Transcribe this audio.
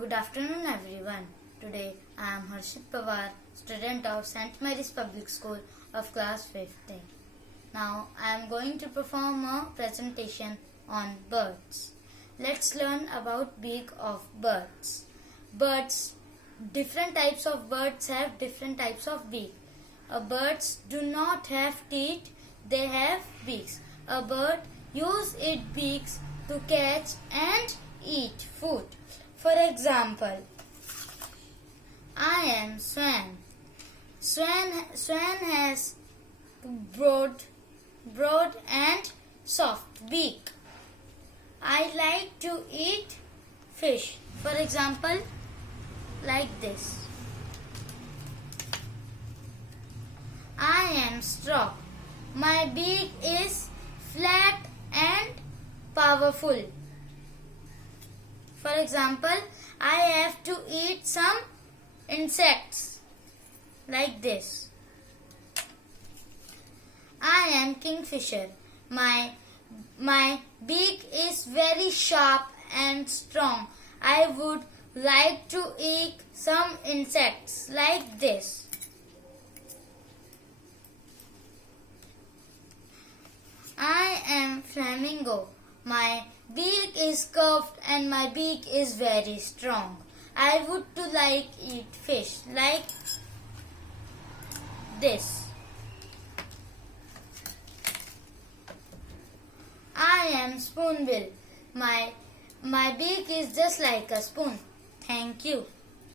Good afternoon everyone. Today I am Harshit, student of St. Mary's Public School of class 5th. Now I am going to perform a presentation on birds. Let's learn about beak of birds. Different types of birds have different types of beak. Birds do not have teeth, they have beaks. A bird uses its beaks to catch and eat food. For example, I am swan. Swan has broad and soft beak. I like to eat fish. For example, like this. I am stork. My beak is flat and powerful. For example, I have to eat some insects like this. I am kingfisher. My beak is very sharp and strong. I would like to eat some insects like this. I am flamingo. My beak is curved and my beak is very strong. I would to like eat fish like this. I am spoonbill. My beak is just like a spoon. Thank you.